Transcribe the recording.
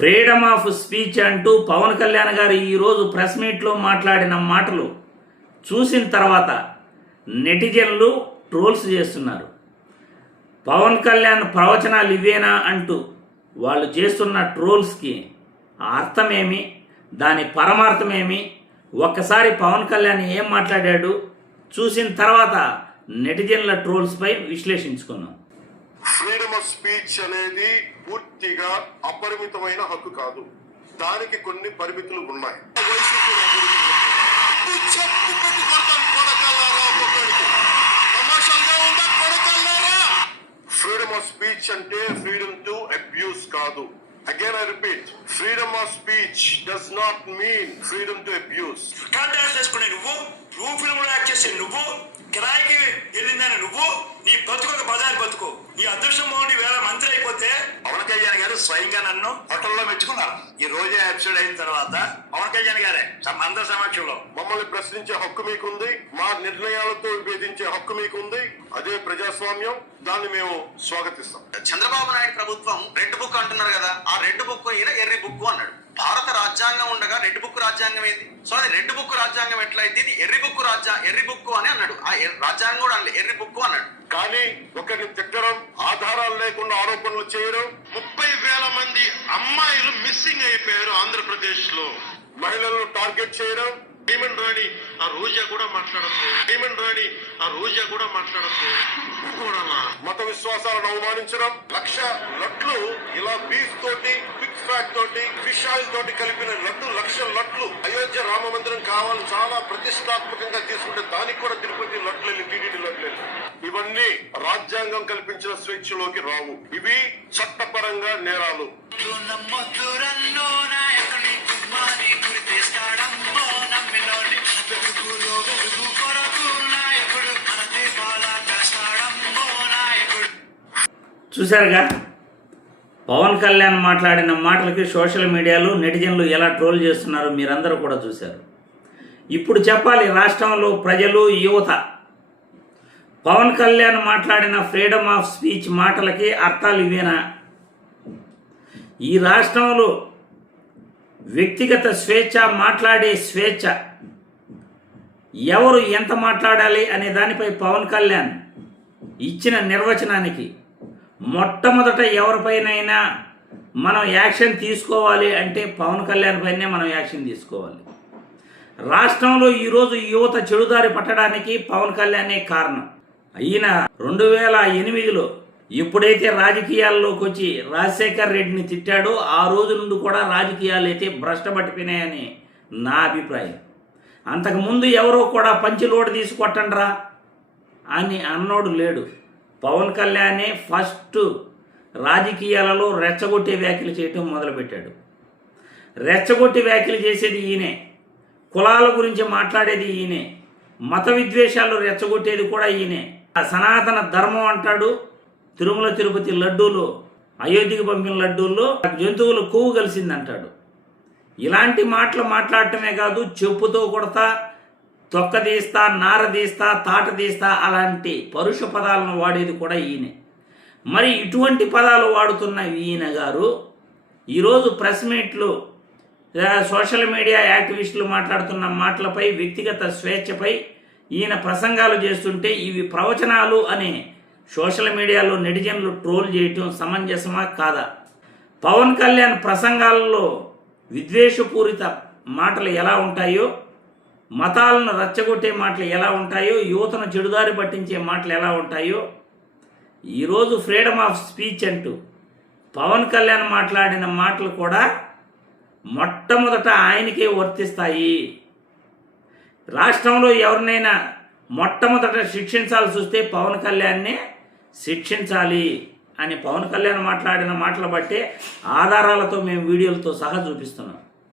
Freedom of speech అంటూ పవన్ కళ్యాణ్ గారు ఈరోజు ప్రెస్ మీట్లో మాట్లాడిన మాటలు చూసిన తర్వాత నెటిజన్లు ట్రోల్స్ చేస్తున్నారు. పవన్ కళ్యాణ్ ప్రవచనాలు ఇవేనా అంటూ వాళ్ళు చేస్తున్న ట్రోల్స్కి అర్థమేమి, దాని పరమార్థమేమి, ఒక్కసారి పవన్ కళ్యాణ్ ఏం మాట్లాడాడు చూసిన తర్వాత నెటిజన్ల ట్రోల్స్పై విశ్లేషించుకున్నాం. ఫ్రీడమ్ ఆఫ్ స్పీచ్ అనేది పూర్తిగా అపరిమితమైన హక్కు కాదు, దానికి కొన్ని పరిమితులు ఉన్నాయి. ఫ్రీడమ్ ఆఫ్ స్పీచ్ అంటే ఫ్రీడమ్ టు అబ్యూస్ కాదు. Again I repeat, freedom of speech does not mean freedom to abuse. Contest చేసుకునే నువ్వు ఫిల్మ్ లో యాక్ట్ చేసే నువ్వు కిరాయికి వెళ్ళిందని నువ్వు నీ బతుకు బజార్ బతుకు నీ అదృష్టం బాగుండి వేరే మంత్రి అయిపోతే పవన్ కళ్యాణ్ గారు స్వయంగా నన్ను హోటల్లో మెచ్చుకున్నారు. ఈ రోజే ఎపిసోడ్ అయిన తర్వాత పవన్ కళ్యాణ్ గారే అందరి సమక్షంలో మమ్మల్ని ప్రశ్నించే హక్కు మీకుంది, మా నిర్ణయాలతో విభేదించే హక్కు మీకుంది. అదే ప్రజాస్వామ్యం, దాన్ని మేము స్వాగతిస్తాం. చంద్రబాబు నాయుడు ప్రభుత్వం రెడ్ బుక్ అంటున్నారు కదా, ఆ రెడ్ బుక్ అయినా ఎర్రి బుక్ అన్నాడు. భారత రాజ్యాంగం ఉండగా రెడ్ బుక్ రాజ్యాంగం ఏంది? సో అది రెడ్ బుక్ రాజ్యాంగం ఎట్లయితే ఇది ఎర్రి బుక్ అని అన్నాడు. ఆ రాజ్యాంగం కూడా అనలే, ఎర్రి బుక్ అన్నాడు. కానీ ఒకరిని తిట్టడం, ఆధారాలు లేకుండా ఆరోపణలు చేయడం, 30,000 మంది అమ్మాయిలు మిస్సింగ్ అయిపోయారు ఆంధ్రప్రదేశ్ లో. మహిళలను టార్గెట్ చేయడం, హేమంత్ రాణి ఆ రోజా కూడా మాట్లాడద్దు, మత విశ్వాసాలను అవమానించడం, 1,00,000 లట్లు ఇలా బీఫ్ తోటి, బిగ్ ఫ్యాట్ తోటి, ఫిష్ ఆయిల్ తోటి కలిపిన లడ్డు 1,00,000 లట్లు. అయోధ్య రామ మందిరం కావాలని చాలా ప్రతిష్టాత్మకంగా తీసుకుంటే దానికి కూడా తిరుపతి లట్లు, టీటీడీ లట్లు. ఇవన్నీ రాజ్యాంగం కల్పించిన స్వేచ్ఛలోకి రావు. ఇవి చట్టపరంగా నేరాలు. చూశారుగా పవన్ కళ్యాణ్ మాట్లాడిన మాటలకి సోషల్ మీడియాలో నెటిజన్లు ఎలా ట్రోల్ చేస్తున్నారో మీరందరూ కూడా చూశారు. ఇప్పుడు చెప్పాలి రాష్ట్రంలో ప్రజలు, యువత పవన్ కళ్యాణ్ మాట్లాడిన ఫ్రీడమ్ ఆఫ్ స్పీచ్ మాటలకి అర్థాలు ఇవేనా? ఈ రాష్ట్రంలో వ్యక్తిగత స్వేచ్ఛ, మాట్లాడే స్వేచ్ఛ, ఎవరు ఎంత మాట్లాడాలి అనే దానిపై పవన్ కళ్యాణ్ ఇచ్చిన నిర్వచనానికి మొట్టమొదట ఎవరిపైనైనా మనం యాక్షన్ తీసుకోవాలి అంటే పవన్ కళ్యాణ్ పైనే మనం యాక్షన్ తీసుకోవాలి. రాష్ట్రంలో ఈరోజు యువత చెడుదారి పట్టడానికి పవన్ కళ్యాణే కారణం. ఈయన 2008లో ఎప్పుడైతే రాజకీయాల్లోకి వచ్చి రాజశేఖర్ రెడ్డిని తిట్టాడో ఆ రోజు నుండి కూడా రాజకీయాలు అయితే భ్రష్టపట్టిపోయినాయని నా అభిప్రాయం. అంతకుముందు ఎవరో కూడా పంచిలోడు తీసి కొట్టండ్రా అని అన్నోడు లేడు. పవన్ కళ్యాణే ఫస్ట్ రాజకీయాలలో రెచ్చగొట్టే వ్యాఖ్యలు చేయటం మొదలుపెట్టాడు. రెచ్చగొట్టి వ్యాఖ్యలు చేసేది ఈయనే, కులాల గురించి మాట్లాడేది ఈయనే, మత విద్వేషాలు రెచ్చగొట్టేది కూడా ఈయనే. సనాతన ధర్మం అంటాడు, తిరుమల తిరుపతి లడ్డూలు, అయోధ్యకి పంపిన లడ్డూల్లో జంతువులు కొవ్వు కలిసిందంటాడు. ఇలాంటి మాటలు మాట్లాడటమే కాదు, చెప్పుతో కొడతా, తొక్క తీస్తా, నార తీస్తా, తాట తీస్తా అలాంటి పరుష పదాలను వాడేది కూడా ఈయనే. మరి ఇటువంటి పదాలు వాడుతున్న ఈయన గారు ఈరోజు ప్రెస్ మీట్లు, సోషల్ మీడియా యాక్టివిస్టులు మాట్లాడుతున్న మాటలపై, వ్యక్తిగత స్వేచ్ఛపై ఈయన ప్రసంగాలు చేస్తుంటే ఇవి ప్రవచనాలు అని సోషల్ మీడియాలో నెటిజన్లు ట్రోల్ చేయటం సమంజసమా కాదా? పవన్ కళ్యాణ్ ప్రసంగాలలో విద్వేషపూరిత మాటలు ఎలా ఉంటాయో, మతాలను రెచ్చగొట్టే మాటలు ఎలా ఉంటాయో, యువతను చెడుదారి పట్టించే మాటలు ఎలా ఉంటాయో, ఈరోజు ఫ్రీడమ్ ఆఫ్ స్పీచ్ అంటూ పవన్ కళ్యాణ్ మాట్లాడిన మాటలు కూడా మొట్టమొదట ఆయనకే వర్తిస్తాయి. రాష్ట్రంలో ఎవరినైనా మొట్టమొదట శిక్షించాల్సి వస్తే పవన్ కళ్యాణ్నే శిక్షించాలి అని పవన్ కళ్యాణ్ మాట్లాడిన మాటలు బట్టే ఆధారాలతో మేము వీడియోలతో సహా చూపిస్తున్నాం.